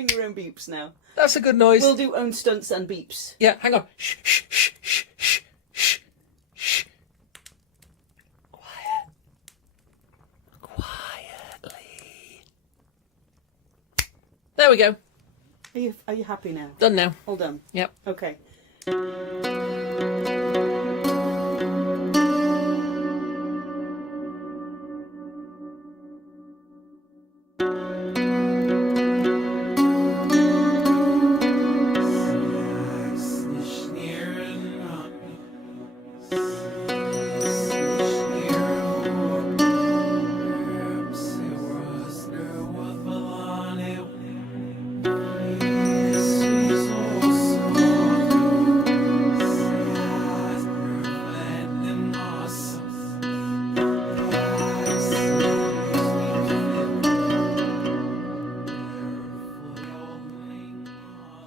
doing your own beeps now. That's a good noise. We'll do own stunts and beeps. Yeah, hang on. Shh, shh, shh, shh, shh, shh, shh. Quiet. Quietly. There we go. Are you happy now? Done now. All done? Yep. Okay.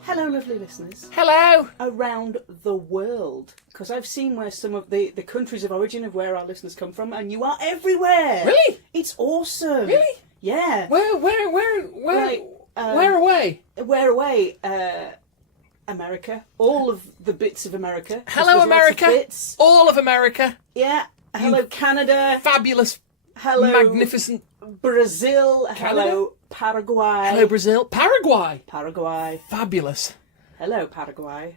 Hello, lovely listeners. Hello. Around the world. Because I've seen where some of the countries of origin of where our listeners come from, and you are everywhere. Really? It's awesome. Really? Yeah. Where away? Where away? America. All of the bits of America. Hello, America. Bits. All of America. Yeah. Hello, Canada. Fabulous. Hello, magnificent. Brazil. Canada? Hello, Paraguay. Hello, Brazil. Paraguay. Paraguay. Fabulous. Hello, Paraguay.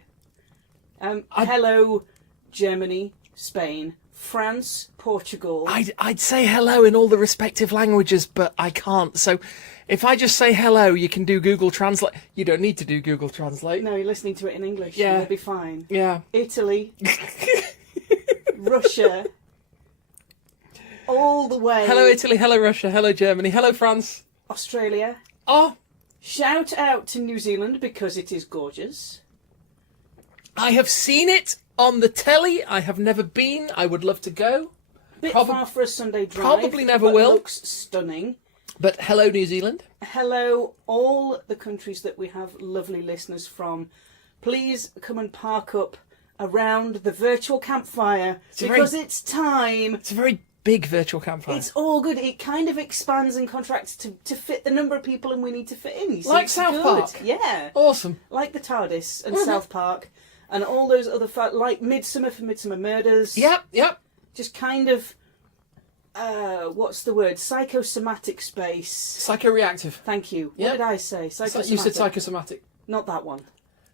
Hello, Germany, Spain, France, Portugal. I'd say hello in all the respective languages, but I can't. So if I just say hello, you can do Google Translate. You don't need to do Google Translate. No, you're listening to it in English. Yeah. You'll be fine. Yeah. Italy, Russia, all the way. Hello, Italy. Hello, Russia. Hello, Germany. Hello, France. Australia. Oh, Shout out to New Zealand because it is gorgeous. I have seen it on the telly. I have never been. I would love to go. Bit far for a Sunday drive. Probably never but will. Looks stunning. But hello, New Zealand. Hello, all the countries that we have lovely listeners from. Please come and park up around the virtual campfire because it's time. It's a very big virtual campfire. It's all good. It kind of expands and contracts to fit the number of people and we need to fit in. You see, Like it's South good. Park. Yeah. Awesome. Like the TARDIS and South Park and all those other like Midsummer for Midsummer Murders. Yep. Just kind of what's the word? Psychosomatic space. Psychoreactive. Thank you. Yep. What did I say? Psychosomatic. You said psychosomatic. Not that one.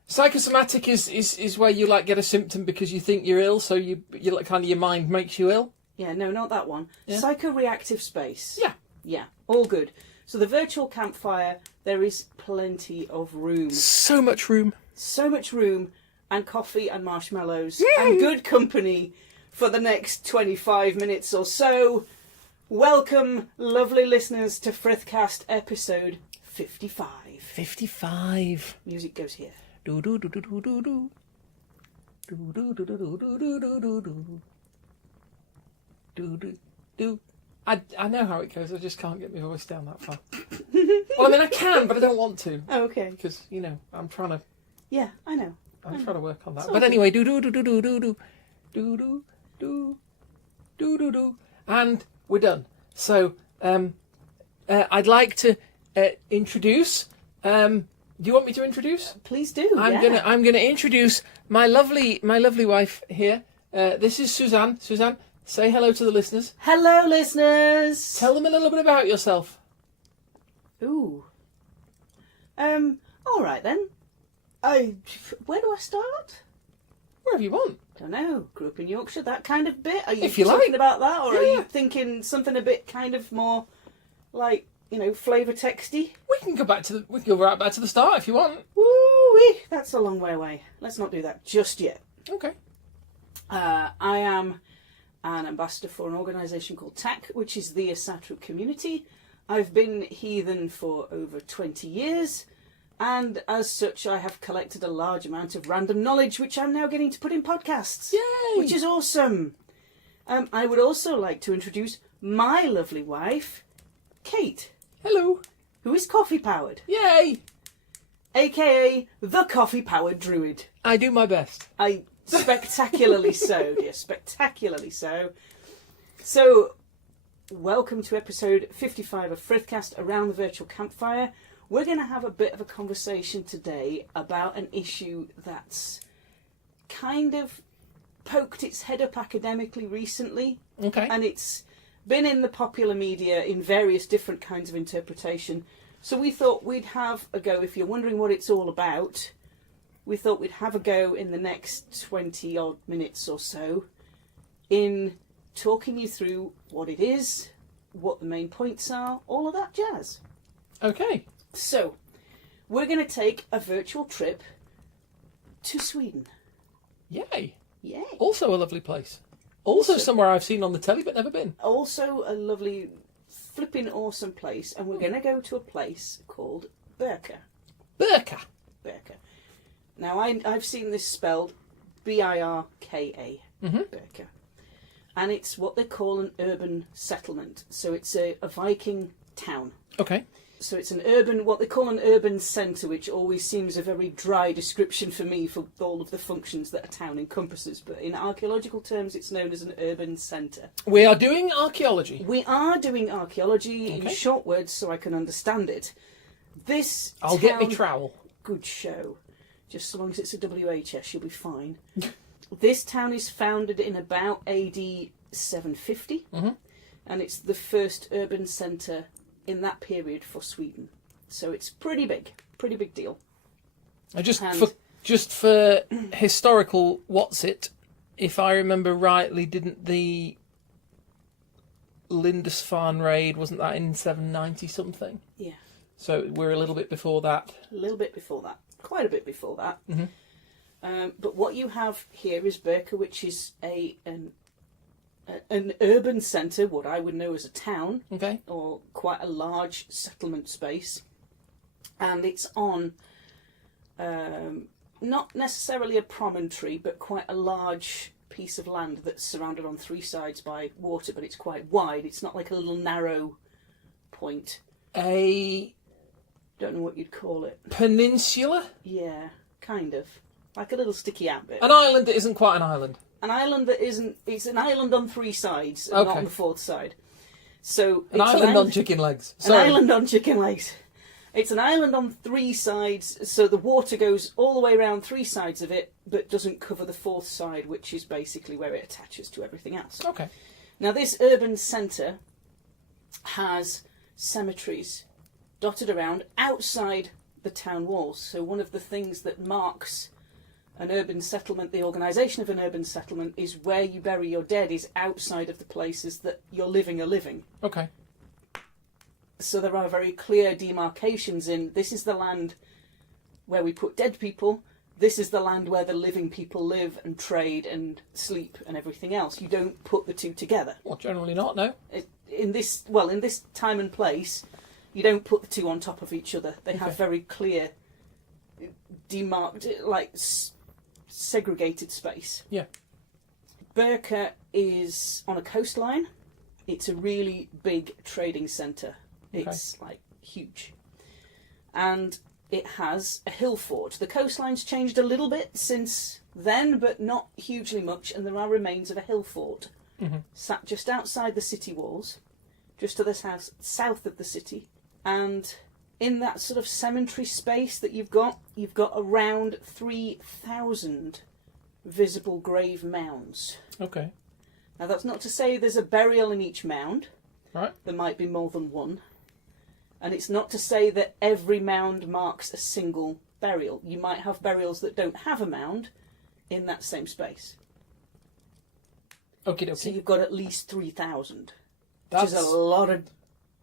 Psychosomatic is where you like get a symptom because you think you're ill, so you like kind of your mind makes you ill. Yeah, no, not that one. Yeah. Psychoreactive space. Yeah. Yeah, all good. So the virtual campfire, there is plenty of room. So much room. So much room and coffee and marshmallows and good company for the next 25 minutes or so. Welcome, lovely listeners, to Frithcast episode 55. 55. Music goes here. Do do do do do do do. Do do do do do do do do do do. Do do do. I know how it goes. I just can't get my voice down that far. Well, I mean, I can, but I don't want to. Oh, okay. Because I'm trying to. Yeah, I know. I'm trying to work on that. But anyway, do do do do do do do do do do do do do, and we're done. So, I'd like to introduce. Do you want me to introduce? Please do. I'm gonna introduce my lovely wife here. This is Suzanne. Suzanne, say hello to the listeners. Hello, listeners. Tell them a little bit about yourself. Ooh. All right then. Where do I start? Wherever you want. Don't know. Grew up in Yorkshire, that kind of bit. Are you If you talking like. about that, or Yeah, are yeah. you thinking something a bit kind of more like flavour texty? We can go right back to the start if you want. Woo-wee. That's a long way away. Let's not do that just yet. Okay. I am an ambassador for an organisation called TAC, which is the Asatru community. I've been heathen for over 20 years, and as such I have collected a large amount of random knowledge, which I'm now getting to put in podcasts. Yay! Which is awesome. I would also like to introduce my lovely wife, Kate. Hello. Who is coffee-powered, Yay! a.k.a. the coffee-powered druid. I do my best. Spectacularly so, dear, spectacularly so. So, welcome to episode 55 of Frithcast Around the Virtual Campfire, we're going to have a bit of a conversation today about an issue that's kind of poked its head up academically recently. Okay. And it's been in the popular media in various different kinds of interpretation. So we thought we'd have a go. If you're wondering what it's all about, we thought we'd have a go in the next 20 odd minutes or so in talking you through what it is, what the main points are, all of that jazz. Okay. So, we're going to take a virtual trip to Sweden. Yay. Yay. Also a lovely place. Also somewhere I've seen on the telly but never been. Also a lovely, flipping awesome place. And we're going to go to a place called Birka. Birka. Birka. Now, I've seen this spelled Birka. Birka. And it's what they call an urban settlement. So it's a Viking town. Okay. So it's what they call an urban centre, which always seems a very dry description for me for all of the functions that a town encompasses. But in archaeological terms, it's known as an urban centre. We are doing archaeology. We are doing archaeology in short words so I can understand it. I'll get me trowel. Good show. Just so long as it's a WHS, you'll be fine. This town is founded in about AD 750, and it's the first urban centre in that period for Sweden. So it's pretty big deal. Just for historical if I remember rightly, didn't the Lindisfarne raid, wasn't that in 790 something? Yeah. So we're a little bit before that. A little bit before that. Quite a bit before that. But what you have here is Birka, which is an urban centre, what I would know as a town, or quite a large settlement space, and it's on not necessarily a promontory, but quite a large piece of land that's surrounded on three sides by water, but it's quite wide. It's not like a little narrow point. Don't know what you'd call it. Peninsula? Yeah, kind of. Like a little sticky out bit. An island that isn't quite an island. An island that isn't... It's an island on three sides, and not on the fourth side. So an island on chicken legs. Sorry. An island on chicken legs. It's an island on three sides, so the water goes all the way around three sides of it, but doesn't cover the fourth side, which is basically where it attaches to everything else. Okay. Now, this urban centre has cemeteries dotted around outside the town walls. So one of the things that marks an urban settlement, the organisation of an urban settlement, is where you bury your dead is outside of the places that your living are living. Okay. So there are very clear demarcations in, this is the land where we put dead people, this is the land where the living people live and trade and sleep and everything else. You don't put the two together. Well, generally not, no. In this time and place, you don't put the two on top of each other. They have very clear, demarked, segregated space. Yeah. Birka is on a coastline. It's a really big trading centre. It's huge. And it has a hill fort. The coastline's changed a little bit since then, but not hugely much, and there are remains of a hill fort sat just outside the city walls, just to the south of the city. And in that sort of cemetery space that you've got around 3,000 visible grave mounds. Okay. Now, that's not to say there's a burial in each mound. Right. There might be more than one. And it's not to say that every mound marks a single burial. You might have burials that don't have a mound in that same space. Okay. So you've got at least 3,000, which is a lot of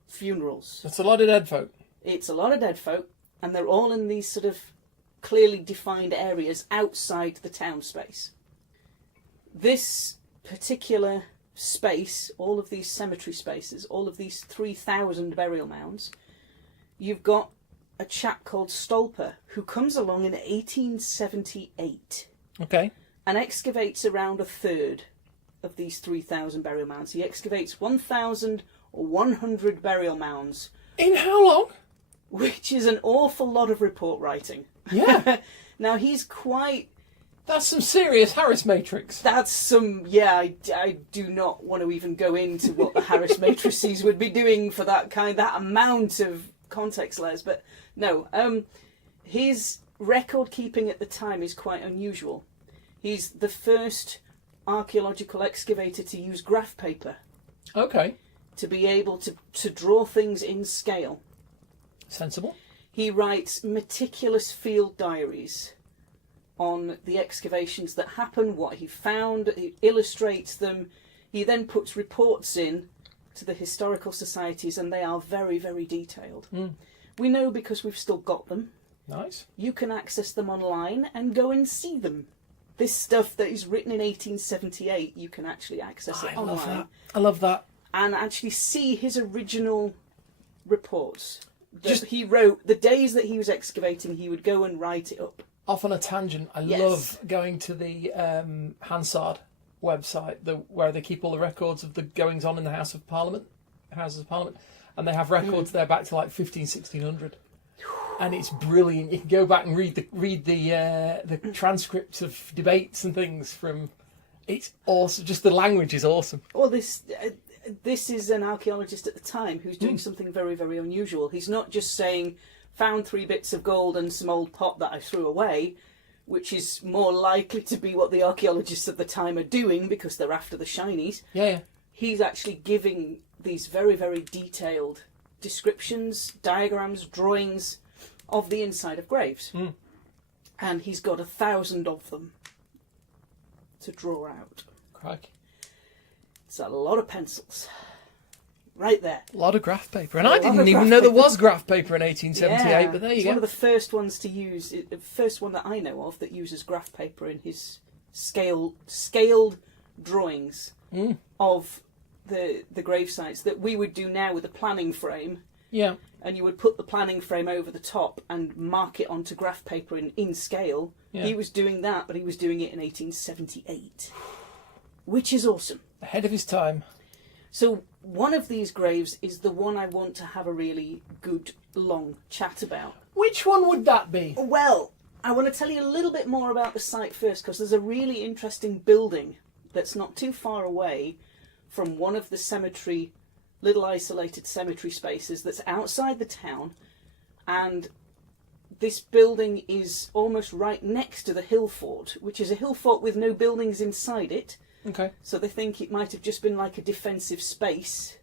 funerals. That's a lot of dead folk. It's a lot of dead folk, and they're all in these sort of clearly defined areas outside the town space. This particular space, all of these cemetery spaces, all of these 3,000 burial mounds, you've got a chap called Stolper who comes along in 1878 and excavates around a third of these 3,000 burial mounds. He excavates 1,100 burial mounds. In how long? Which is an awful lot of report writing. Yeah. Now, he's quite... That's some serious Harris matrix. That's some... Yeah, I do not want to even go into what the Harris matrices would be doing for that amount of context layers. But no, his record keeping at the time is quite unusual. He's the first archaeological excavator to use graph paper. Okay. To be able to draw things in scale. Sensible. He writes meticulous field diaries on the excavations that happen, what he found, he illustrates them. He then puts reports in to the historical societies, and they are very, very detailed. We know because we've still got them. Nice. You can access them online and go and see them. This stuff that is written in 1878, you can actually access it online. I love that. And actually see his original reports that he wrote. The days that he was excavating, he would go and write it up. Off on a tangent, I love going to the Hansard website, where they keep all the records of the goings on in the Houses of Parliament, and they have records there back to like 1600, and it's brilliant. You can go back and read the transcripts of debates and things from. It's awesome. Just the language is awesome. Well, this is an archaeologist at the time who's doing something very, very unusual. He's not just saying, found 3 bits of gold and some old pot that I threw away, which is more likely to be what the archaeologists at the time are doing because they're after the shinies. Yeah. He's actually giving these very, very detailed descriptions, diagrams, drawings of the inside of graves. And he's got 1,000 of them to draw out. Crikey. It's a lot of pencils. Right there. A lot of graph paper. And I didn't even know there was graph paper in 1878, but there you go. It's one of the first ones to use, the first one that I know of that uses graph paper in his scaled drawings of the grave sites that we would do now with a planning frame. Yeah. And you would put the planning frame over the top and mark it onto graph paper in scale. Yeah. He was doing that, but he was doing it in 1878, which is awesome. Ahead of his time. So one of these graves is the one I want to have a really good, long chat about. Which one would that be? Well, I want to tell you a little bit more about the site first, because there's a really interesting building that's not too far away from one of the little isolated cemetery spaces that's outside the town, and this building is almost right next to the hill fort, which is a hill fort with no buildings inside it. Okay. So they think it might have just been like a defensive space,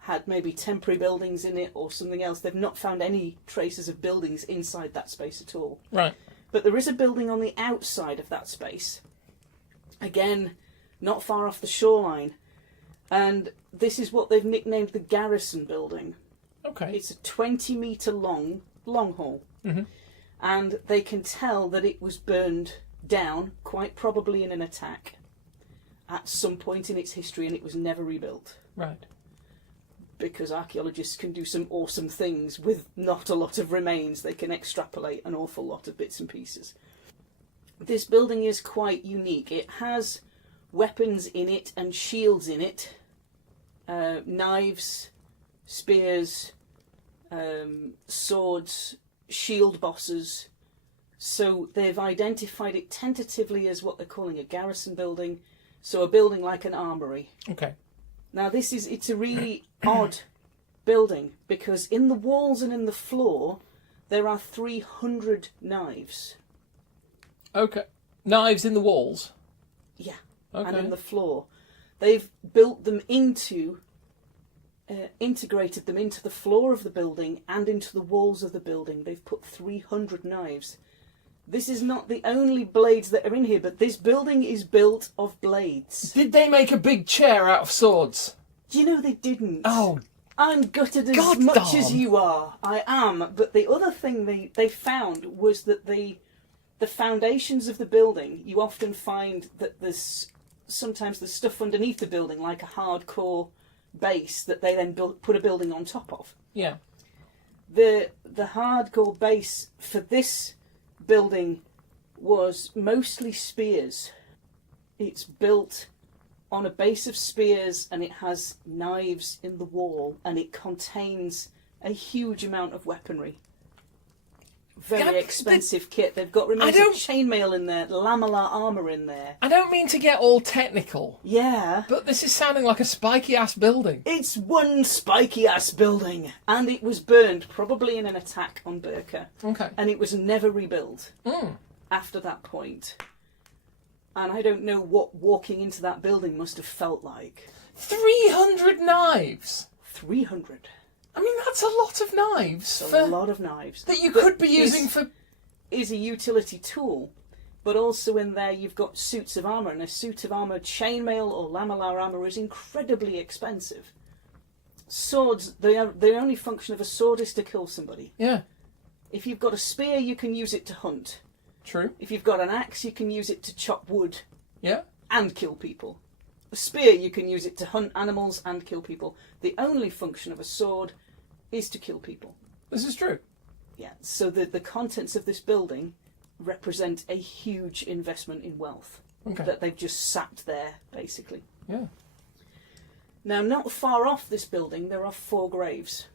had maybe temporary buildings in it or something else. They've not found any traces of buildings inside that space at all. Right. But there is a building on the outside of that space. Again, not far off the shoreline. And this is what they've nicknamed the Garrison Building. Okay. It's a 20-metre long hall. Mm-hmm. And they can tell that it was burned down, quite probably in an attack, at some point in its history, and it was never rebuilt. Right. Because archaeologists can do some awesome things with not a lot of remains. They can extrapolate an awful lot of bits and pieces. This building is quite unique. It has weapons in it and shields in it. Knives, spears, swords, shield bosses. So they've identified it tentatively as what they're calling a garrison building. So a building like an armoury. Okay. Now it's a really odd building, because in the walls and in the floor there are 300 knives. Okay. Knives in the walls? Yeah. Okay. And in the floor. They've built them integrated them into the floor of the building and into the walls of the building. They've put 300 knives. This is not the only blades that are in here, but this building is built of blades. Did they make a big chair out of swords? Do you know they didn't? Oh. I'm gutted as God much darn. as you are. I am. But the other thing they found was that the foundations of the building, you often find that sometimes there's stuff underneath the building, like a hardcore base that they then put a building on top of. Yeah. The hardcore base for this building was mostly spears. It's built on a base of spears, and it has knives in the wall, and it contains a huge amount of weaponry. very expensive kit. They've got remains of chainmail in there, lamellar armour in there. I don't mean to get all technical. Yeah. But this is sounding like a spiky-ass building. It's one spiky-ass building. And it was burned, probably in an attack on Birka. Okay. And it was never rebuilt after that point. And I don't know what walking into that building must have felt like. 300 knives? 300. I mean, that's a lot of knives. A lot of knives. That you could be using for... Is a utility tool. But also in there you've got suits of armour. And a suit of armour, chainmail or lamellar armour, is incredibly expensive. Swords, the only function of a sword is to kill somebody. Yeah. If you've got a spear, you can use it to hunt. True. If you've got an axe, you can use it to chop wood. Yeah. And kill people. A spear, you can use it to hunt animals and kill people. The only function of a sword is to kill people. This is true. Yeah, so the contents of this building represent a huge investment in wealth. Okay. That they've just sat there, basically. Yeah. Now, not far off this building, there are 4 graves.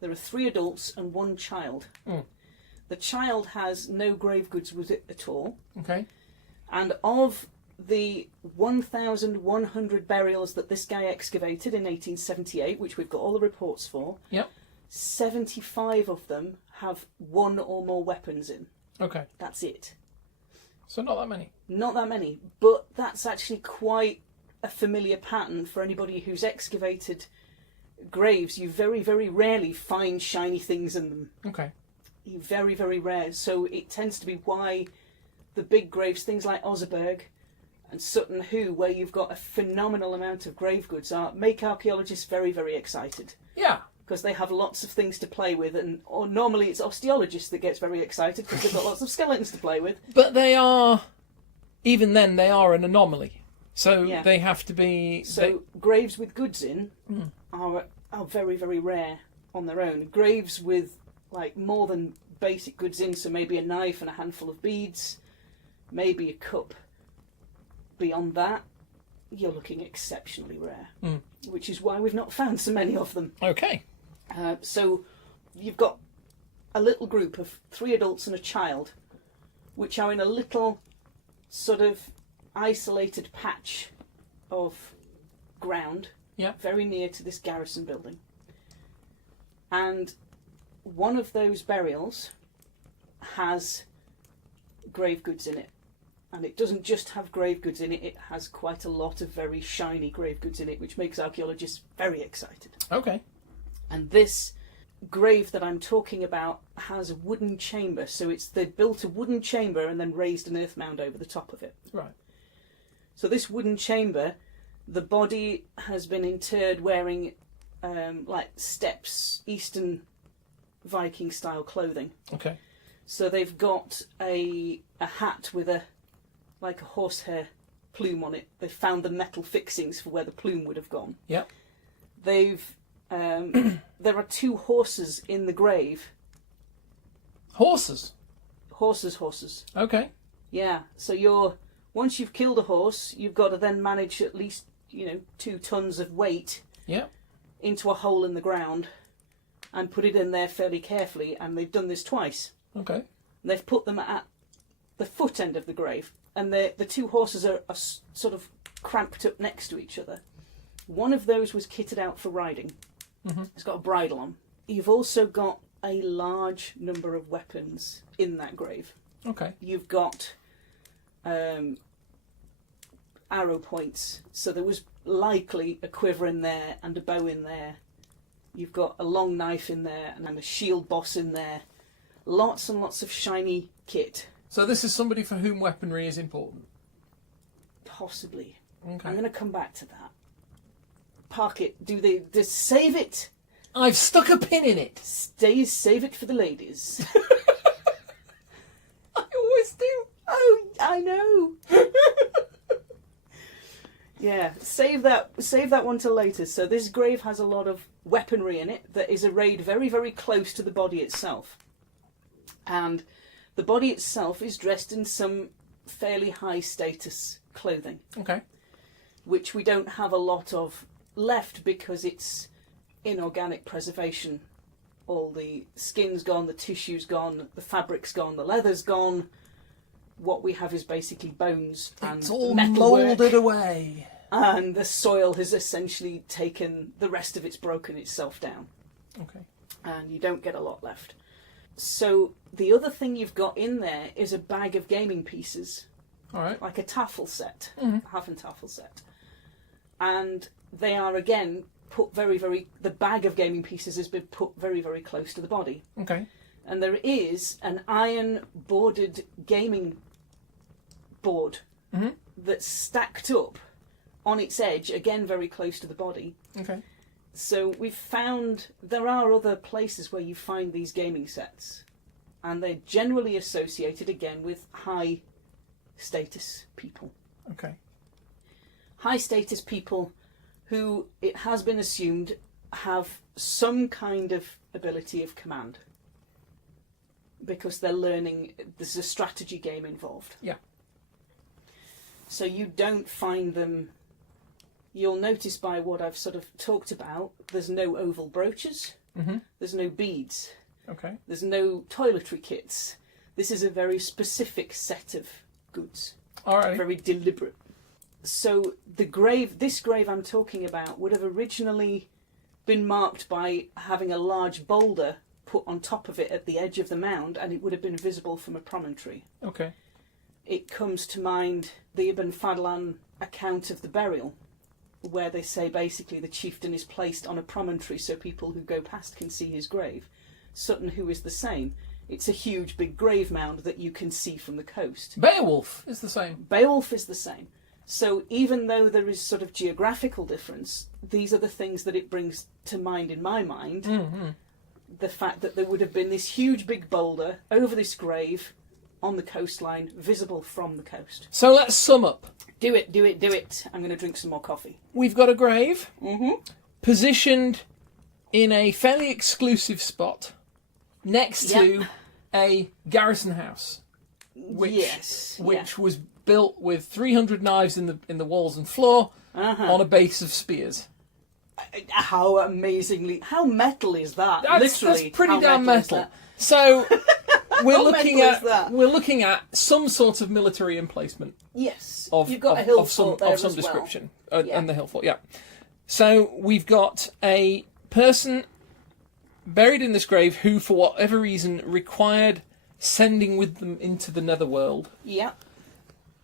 There are 3 adults and 1 child. The child has no grave goods with it at all. Okay. And of the 1,100 burials that this guy excavated in 1878, which we've got all the reports for, 75 of them have 1 or more weapons in. Okay. That's it. So not that many. Not that many, but that's actually quite a familiar pattern for anybody who's excavated graves. You very, very rarely find shiny things in them. Okay. Very, very rare. So it tends to be why the big graves, things like Oseberg and Sutton Hoo, where you've got a phenomenal amount of grave goods, make archaeologists very, very excited. Yeah. Because they have lots of things to play with, or normally it's osteologists that gets very excited because they've got lots of skeletons to play with. But they are, even then, they are an anomaly. So they have to be... So graves with goods in are very, very rare on their own. Graves with like more than basic goods in, so maybe a knife and a handful of beads, maybe a cup. Beyond that, you're looking exceptionally rare, which is why we've not found so many of them. Okay. So you've got a little group of 3 adults and a child, which are in a little sort of isolated patch of ground, very near to this garrison building. And one of those burials has grave goods in it. And it doesn't just have grave goods in it, it has quite a lot of very shiny grave goods in it, which makes archaeologists very excited. Okay. And this grave that I'm talking about has a wooden chamber. So they built a wooden chamber and then raised an earth mound over the top of it. Right. So this wooden chamber, the body has been interred wearing like steppes, Eastern Viking style clothing. Okay. So they've got a hat with a horsehair plume on it. They've found the metal fixings for where the plume would have gone. Yeah. They've there are 2 horses in the grave. Horses? Horses. Okay. Yeah. So once you've killed a horse, you've got to then manage at least 2 tons of weight into a hole in the ground and put it in there fairly carefully. And they've done this twice. Okay. They've put them at the foot end of the grave, and the 2 horses are sort of cramped up next to each other. One of those was kitted out for riding. It's got a bridle on. You've also got a large number of weapons in that grave. Okay. You've got arrow points, so there was likely a quiver in there and a bow in there. You've got a long knife in there and a shield boss in there. Lots and lots of shiny kit. So this is somebody for whom weaponry is important? Possibly. Okay. I'm going to come back to that. Park it. Do they save it? I've stuck a pin in it. Save it for the ladies. I always do. Oh, I know. Yeah, save that one till later. So this grave has a lot of weaponry in it that is arrayed very, very close to the body itself. And the body itself is dressed in some fairly high status clothing. Okay. Which we don't have a lot of left because it's inorganic preservation all the skin's gone, the tissue's gone, the fabric's gone, the leather's gone. What we have is basically bones and It's all metalwork, moulded away. and the soil has essentially taken the rest of it's broken itself down. Okay. And you don't get a lot left. So the other thing you've got in there is a bag of gaming pieces, All right. like a Tafel set, Mhm. half and Tafel set. And they are, again, put the bag of gaming pieces has been put very, very close to the body. Okay. And there is an iron bordered gaming board Mhm. that's stacked up on its edge, again very close to the body. Okay. So we've found there are other places where you find these gaming sets, and they're generally associated again with high status people. Okay. High status people who, it has been assumed, have some kind of ability of command, because they're learning, there's a strategy game involved. Yeah. So you don't find them, you'll notice by what I've sort of talked about, there's no oval brooches, Mhm. there's no beads, Okay. there's no toiletry kits. This is a very specific set of goods, All right. very deliberate. So this grave I'm talking about would have originally been marked by having a large boulder put on top of it at the edge of the mound, and it would have been visible from a promontory. Okay. It comes to mind the Ibn Fadlan account of the burial, where they say basically the chieftain is placed on a promontory so people who go past can see his grave. Sutton Hoo is the same. It's a huge big grave mound that you can see from the coast. Beowulf is the same. Beowulf is the same. So even though there is sort of geographical difference, these are the things that it brings to mind in my mind. Mm-hmm. The fact that there would have been this huge big boulder over this grave on the coastline, visible from the coast. So let's sum up. Do it, do it, do it. I'm going to drink some more coffee. We've got a grave Mm-hmm. positioned in a fairly exclusive spot next to a garrison house, which was built with 300 knives in the walls and floor on a base of spears. How metal is that? That's Literally, pretty how damn is metal. that? So we're How looking metal is at that? we're looking at some sort of military emplacement Yes, of you've got a hill of some fort there of some as well. description, Yeah. and the hill fort. Yeah. So we've got a person buried in this grave who, for whatever reason, required sending with them into the netherworld. Yep,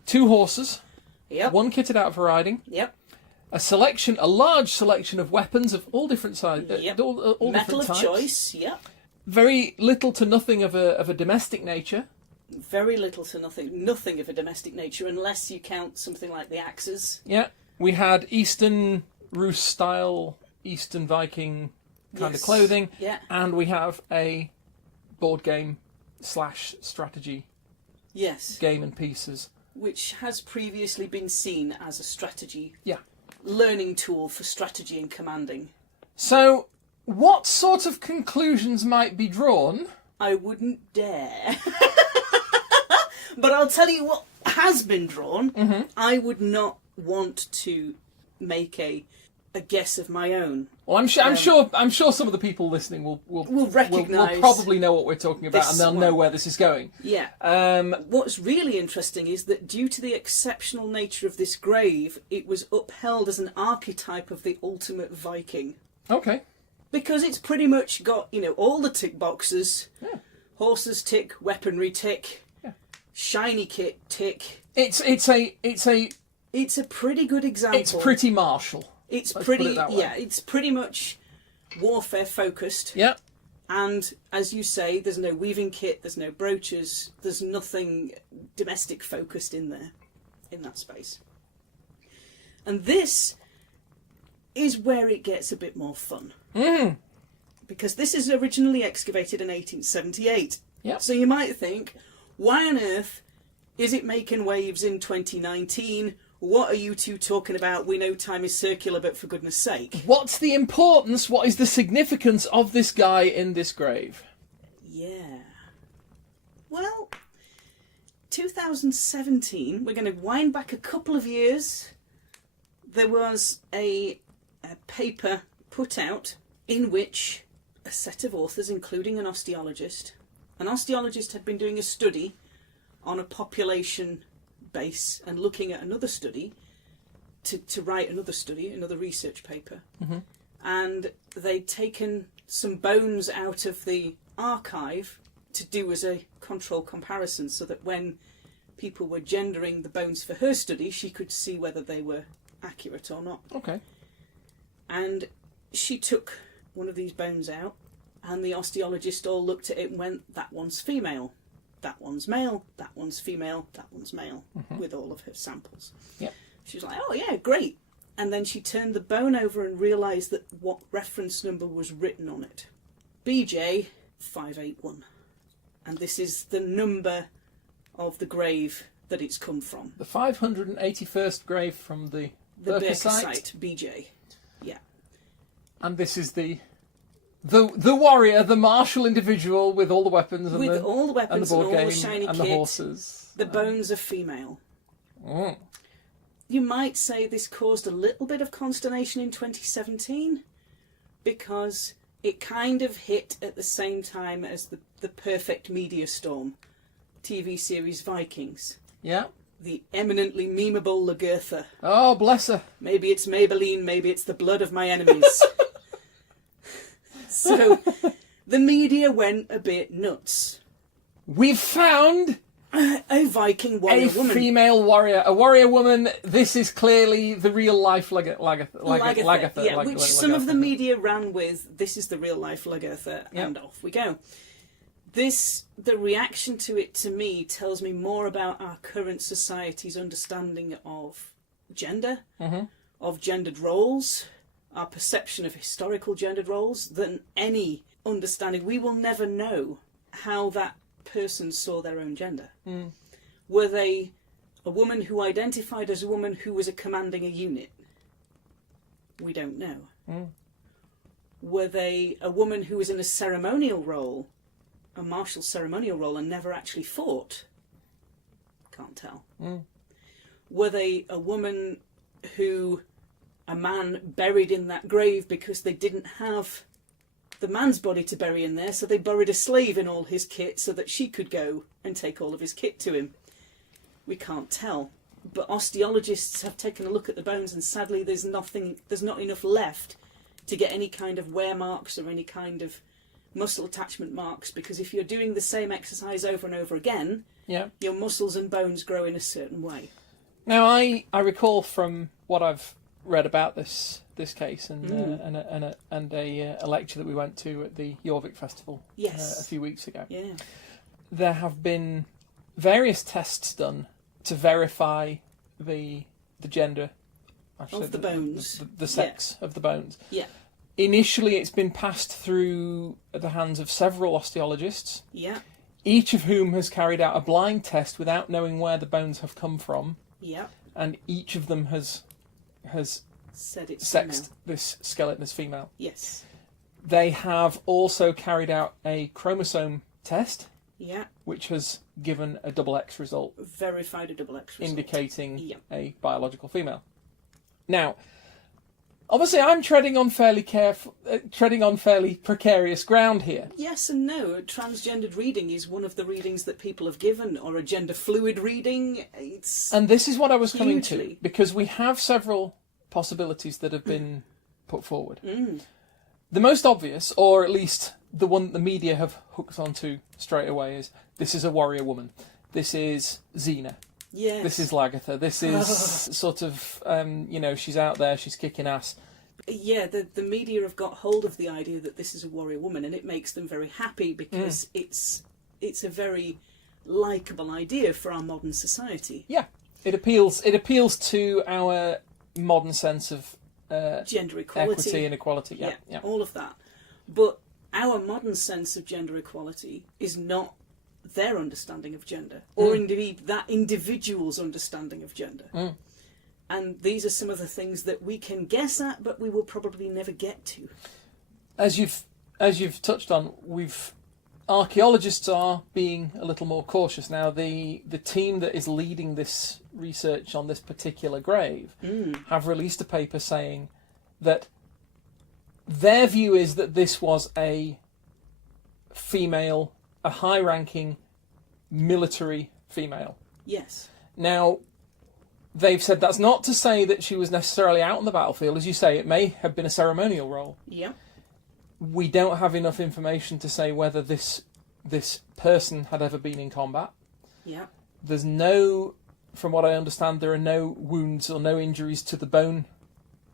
2 horses, yep, one kitted out for riding, yep. a large selection of weapons of all different sizes, Yep. all Metal different of types. choice. Yep. Very little to nothing of a domestic nature. Very little to nothing of a domestic nature, unless you count something like the axes. Yeah, we had Eastern Rus style, Eastern Viking kind of Yes. clothing, Yeah. and we have a board game / strategy Yes. game and pieces. Which has previously been seen as a strategy Yeah. learning tool for strategy and commanding. So, what sort of conclusions might be drawn? I wouldn't dare. But I'll tell you what has been drawn. Mm-hmm. I would not want to make a guess of my own. Well, I'm sure some of the people listening will recognise will probably know what we're talking about, this and they'll one. know where this is going. Yeah. What's really interesting is that due to the exceptional nature of this grave, it was upheld as an archetype of the ultimate Viking. Okay. Because it's pretty much got, all the tick boxes. Yeah. Horses tick, weaponry tick, Yeah. shiny kit tick. It's It's a pretty good example. it's pretty martial. It's Let's pretty, put it that way. yeah, it's pretty much warfare focused. Yeah. And as you say, there's no weaving kit, there's no brooches, there's nothing domestic focused in there, in that space. And this is where it gets a bit more fun. Mm. Because this is originally excavated in 1878. Yeah. So you might think, why on earth is it making waves in 2019? What are you two talking about? We know time is circular, but for goodness sake. What's the importance? What is the significance of this guy in this grave? Yeah. Well, 2017, we're going to wind back a couple of years. There was a paper put out in which a set of authors, including an osteologist. An osteologist had been doing a study on a population base and looking at another study to write another research paper. Mm-hmm. And they'd taken some bones out of the archive to do as a control comparison, so that when people were gendering the bones for her study, she could see whether they were accurate or not. Okay. And she took one of these bones out, and the osteologist all looked at it and went, that one's female, that one's male, that one's female, that one's male, with all of her samples. Yep. She was like, oh yeah, great. And then she turned the bone over and realised that what reference number was written on it. Bj581. And this is the number of the grave that it's come from. The 581st grave from the Birka site. BJ. Yeah. And this is the warrior, the martial individual with all the weapons and all the weapons and the board all game the shiny and kit. the horses. The bones are female. Mm. You might say this caused a little bit of consternation in 2017 because it kind of hit at the same time as the perfect media storm TV series Vikings. Yeah. The eminently memeable Lagertha. Oh, bless her. Maybe it's Maybelline, maybe it's the blood of my enemies. So the media went a bit nuts. We've found a Viking warrior woman. Female warrior. A warrior woman. This is clearly the real life Lagertha. Yeah, which some of the media ran with, this is the real life Lagertha, and off we go. The reaction to it, to me, tells me more about our current society's understanding of gender, of gendered roles, our perception of historical gendered roles, than any understanding. We will never know how that person saw their own gender. Were they a woman who identified as a woman who was commanding a unit? We don't know. Were they a woman who was in a ceremonial role, a martial ceremonial role, and never actually fought? Can't tell. Were they a woman who a man buried in that grave because they didn't have the man's body to bury in there, so they buried a slave in all his kit so that she could go and take all of his kit to him? We can't tell. But osteologists have taken a look at the bones, and sadly there's not enough left to get any kind of wear marks or any kind of muscle attachment marks, because if you're doing the same exercise over and over again, your muscles and bones grow in a certain way. Now, I recall from what I've read about this case and a lecture that we went to at the Jorvik Festival a few weeks ago. Yeah. There have been various tests done to verify the gender of the bones, the sex of the bones. Yeah. Initially, it's been passed through the hands of several osteologists. Yeah. Each of whom has carried out a blind test without knowing where the bones have come from. Yeah. And each of them has said it's sexed female. this skeleton as female. Yes. They have also carried out a chromosome test. Yeah. Which has given a double X result. Verified a double X result. Indicating a biological female. Now, obviously, I'm treading on fairly precarious ground here. Yes and no. A transgendered reading is one of the readings that people have given, or a gender fluid reading. And this is what I was coming hugely. to, because we have several possibilities that have been put forward. The most obvious, or at least the one that the media have hooked onto straight away, is this is a warrior woman. This is Xena. Yes. This is Lagertha. This is sort of, she's out there, she's kicking ass. Yeah, the media have got hold of the idea that this is a warrior woman, and it makes them very happy because it's a very likeable idea for our modern society. Yeah, it appeals to our modern sense of gender equality, equity and equality. Yeah, all of that. But our modern sense of gender equality is not their understanding of gender, or indeed that individual's understanding of gender. And these are some of the things that we can guess at, but we will probably never get to. As you've touched on, archaeologists are being a little more cautious now. The team that is leading this research on this particular grave have released a paper saying that their view is that this was a female, a high-ranking military female. Yes. Now, they've said that's not to say that she was necessarily out on the battlefield. As you say, it may have been a ceremonial role. Yeah. We don't have enough information to say whether this person had ever been in combat. Yeah. There's no, from what I understand, there are no wounds or no injuries to the bone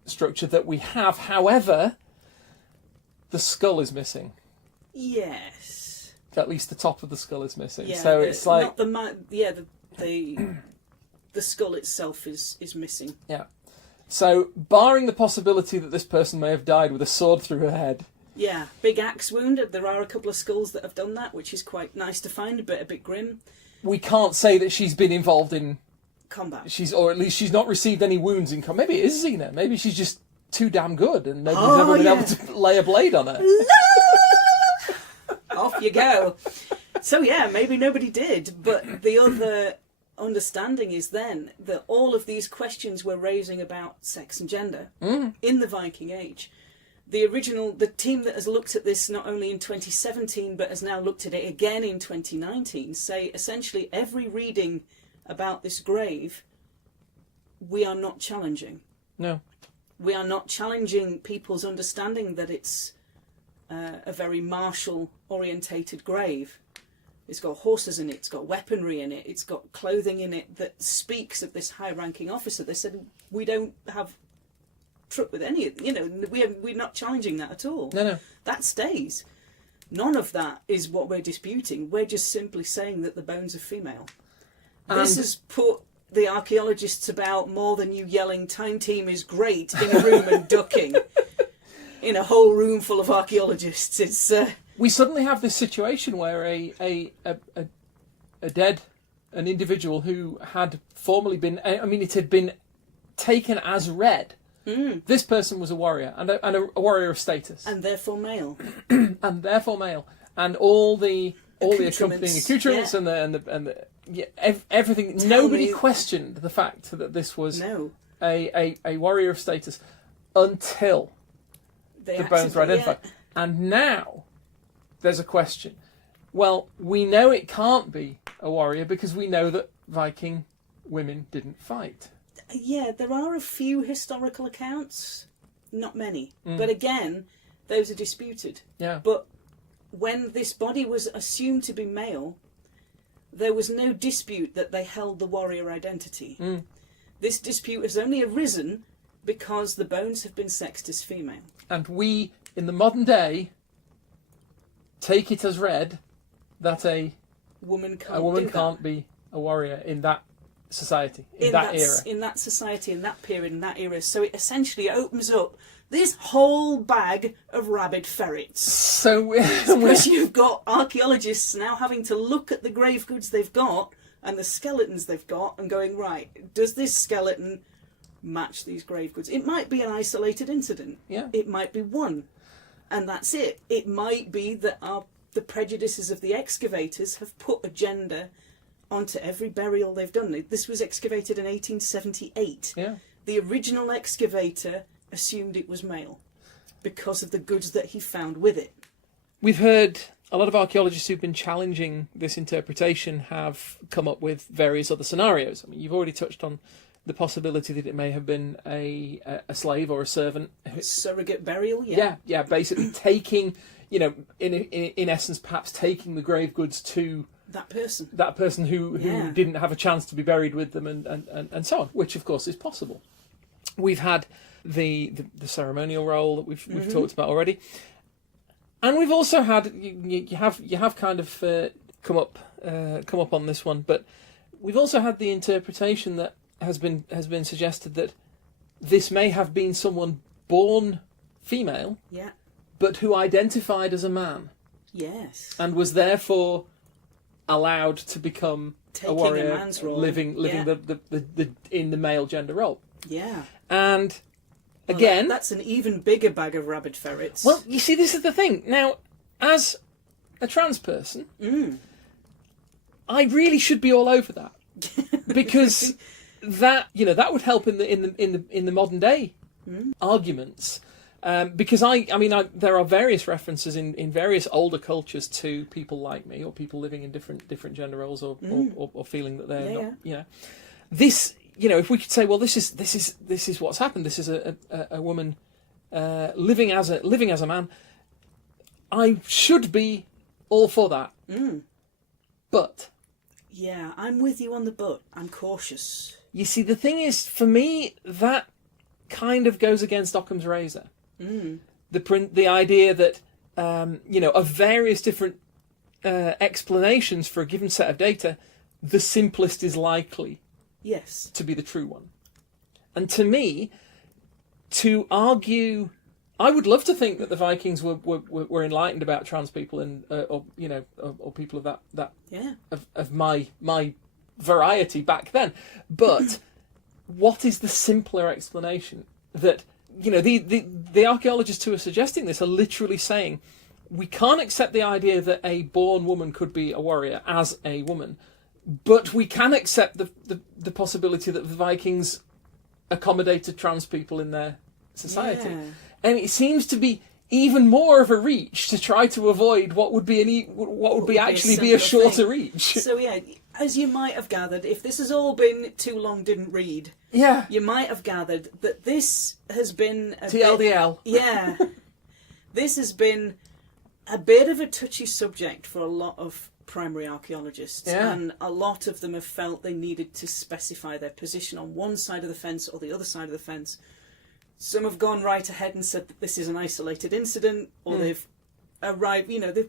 structure that we have. However, the skull is missing. Yes. At least the top of the skull is missing. Yeah, So it's like... Not the skull itself is missing. Yeah. So, barring the possibility that this person may have died with a sword through her head... Yeah, big axe wound. There are a couple of skulls that have done that, which is quite nice to find, but a bit grim. We can't say that she's been involved in... combat. Or at least she's not received any wounds in combat. Maybe it is Xena. Maybe she's just too damn good and nobody's ever been able to lay a blade on her. Off you go. So yeah, maybe nobody did, but the other understanding is then that all of these questions we're raising about sex and gender in the Viking Age, the team that has looked at this not only in 2017 but has now looked at it again in 2019 say essentially every reading about this grave we are not challenging. No. We are not challenging people's understanding that it's a very martial orientated grave. It's got horses in it, it's got weaponry in it, it's got clothing in it that speaks of this high-ranking officer. They said, we don't have truck with any of, we're not challenging that at all. No. That stays. None of that is what we're disputing. We're just simply saying that the bones are female. This has put the archaeologists about more than you yelling, "Time Team is great," in a room and ducking. In a whole room full of archaeologists. It's... We suddenly have this situation where an individual who had formerly been, it had been taken as read. This person was a warrior and a warrior of status, and therefore male, and all the accompanying accoutrements everything. Nobody questioned the fact that this was a warrior of status until the bones were identified, and now. There's a question. Well, we know it can't be a warrior because we know that Viking women didn't fight. Yeah, there are a few historical accounts, not many. But again, those are disputed. Yeah. But when this body was assumed to be male, there was no dispute that they held the warrior identity. This dispute has only arisen because the bones have been sexed as female. And we, in the modern day... take it as read that a woman can't be a warrior in that society, in that era. In that society, in that period, in that era. So it essentially opens up this whole bag of rabid ferrets. So because you've got archaeologists now having to look at the grave goods they've got and the skeletons they've got and going, right, does this skeleton match these grave goods? It might be an isolated incident. Yeah. It might be one. And that's it. It might be that the prejudices of the excavators have put a gender onto every burial they've done. This was excavated in 1878. Yeah. The original excavator assumed it was male because of the goods that he found with it. We've heard a lot of archaeologists who've been challenging this interpretation have come up with various other scenarios. I mean, you've already touched on the possibility that it may have been a slave or a servant. Surrogate burial, yeah. Yeah, basically taking, in essence, perhaps taking the grave goods to that person. That person who didn't have a chance to be buried with them and so on, which of course is possible. We've had the ceremonial role that we've talked about already. And we've also had, you have kind of come up on this one, but we've also had the interpretation that has been suggested that this may have been someone born female, but who identified as a man, and was therefore allowed to become a warrior, a man's role. living the in the male gender role. Yeah, and again, that's an even bigger bag of rabid ferrets. Well, you see, this is the thing. Now, as a trans person, I really should be all over that because. That would help in the modern day arguments Because there are various references in various older cultures to people like me or people living in different gender roles or feeling that they're not. You know, this. You know, if we could say, well, this is what's happened. This is a woman living as a man. I should be all for that. But yeah, I'm with you on the but. I'm cautious. You see, the thing is, for me, that kind of goes against Occam's razor. The idea that of various different explanations for a given set of data, the simplest is likely to be the true one. And to me, to argue, I would love to think that the Vikings were enlightened about trans people and or people of that of my variety back then. But what is the simpler explanation? That the archaeologists who are suggesting this are literally saying we can't accept the idea that a born woman could be a warrior as a woman, but we can accept the possibility that the Vikings accommodated trans people in their society. Yeah. And it seems to be even more of a reach to try to avoid what would be a shorter reach. So yeah, as you might have gathered, if this has all been too long didn't read, you might have gathered that this has been a TLDL. This has been a bit of a touchy subject for a lot of primary archaeologists, and a lot of them have felt they needed to specify their position on one side of the fence or the other side of the fence. Some have gone right ahead and said that this is an isolated incident, or they've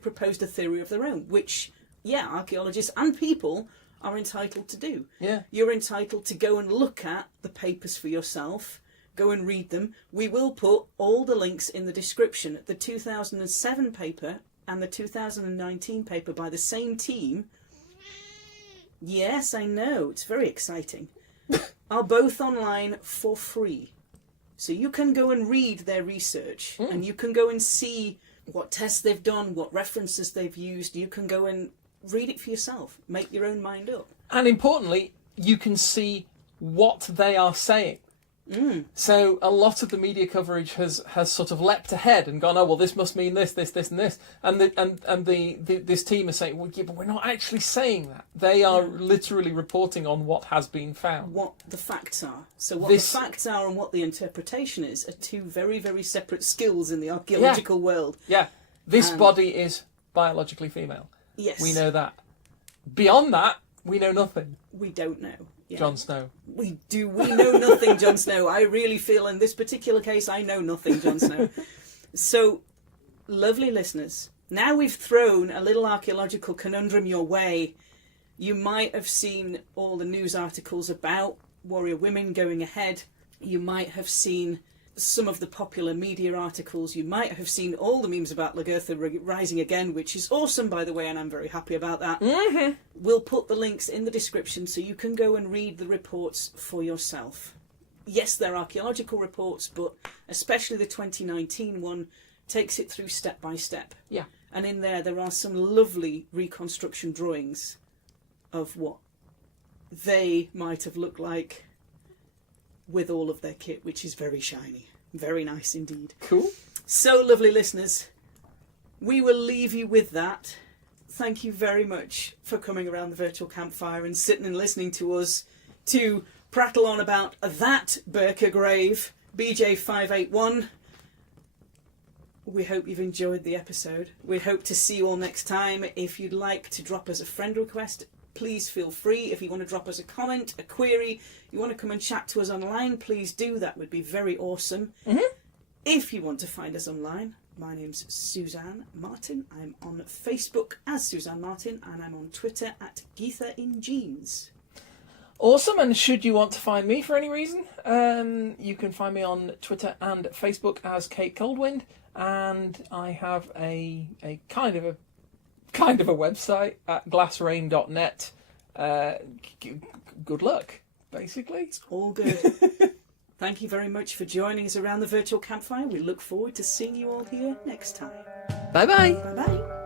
proposed a theory of their own, which, archaeologists and people are entitled to do. Yeah. You're entitled to go and look at the papers for yourself, go and read them. We will put all the links in the description. The 2007 paper and the 2019 paper by the same team, yes, I know, it's very exciting, are both online for free. So you can go and read their research, and you can go and see what tests they've done, what references they've used. You can go and read it for yourself, make your own mind up. And importantly, you can see what they are saying. So a lot of the media coverage has sort of leapt ahead and gone, oh well, this must mean this, and this, and this team is saying, well, yeah, but we're not actually saying that. They are literally reporting on what has been found, what the facts are. So what the facts are and what the interpretation is are two very, very separate skills in the archaeological world. Yeah, this body is biologically female. Yes, we know that. Beyond that, we know nothing. We don't know. Yeah. Jon Snow. We know nothing, Jon Snow. I really feel in this particular case I know nothing, Jon Snow. So, lovely listeners, now we've thrown a little archaeological conundrum your way. You might have seen all the news articles about warrior women going ahead. You might have seen some of the popular media articles. You might have seen all the memes about Lagertha rising again, which is awesome, by the way, and I'm very happy about that. We'll put the links in the description so you can go and read the reports for yourself. Yes, they're archaeological reports, but especially the 2019 one takes it through step by step. Yeah. And in there are some lovely reconstruction drawings of what they might have looked like with all of their kit, which is very shiny. Very nice indeed. Cool. So, lovely listeners, we will leave you with that. Thank you very much for coming around the virtual campfire and sitting and listening to us to prattle on about that Birka grave, Bj581. We hope you've enjoyed the episode. We hope to see you all next time. If you'd like to drop us a friend request, please feel free. If you want to drop us a comment, a query, you want to come and chat to us online, please do. That would be very awesome. If you want to find us online, my name's Suzanne Martin. I'm on Facebook as Suzanne Martin, and I'm on Twitter at Geetha in Jeans. Awesome, and should you want to find me for any reason, you can find me on Twitter and Facebook as Kate Coldwind, and I have a kind of a website at glassrain.net. Good luck, basically. It's all good. Thank you very much for joining us around the virtual campfire. We look forward to seeing you all here next time. Bye-bye. Bye-bye.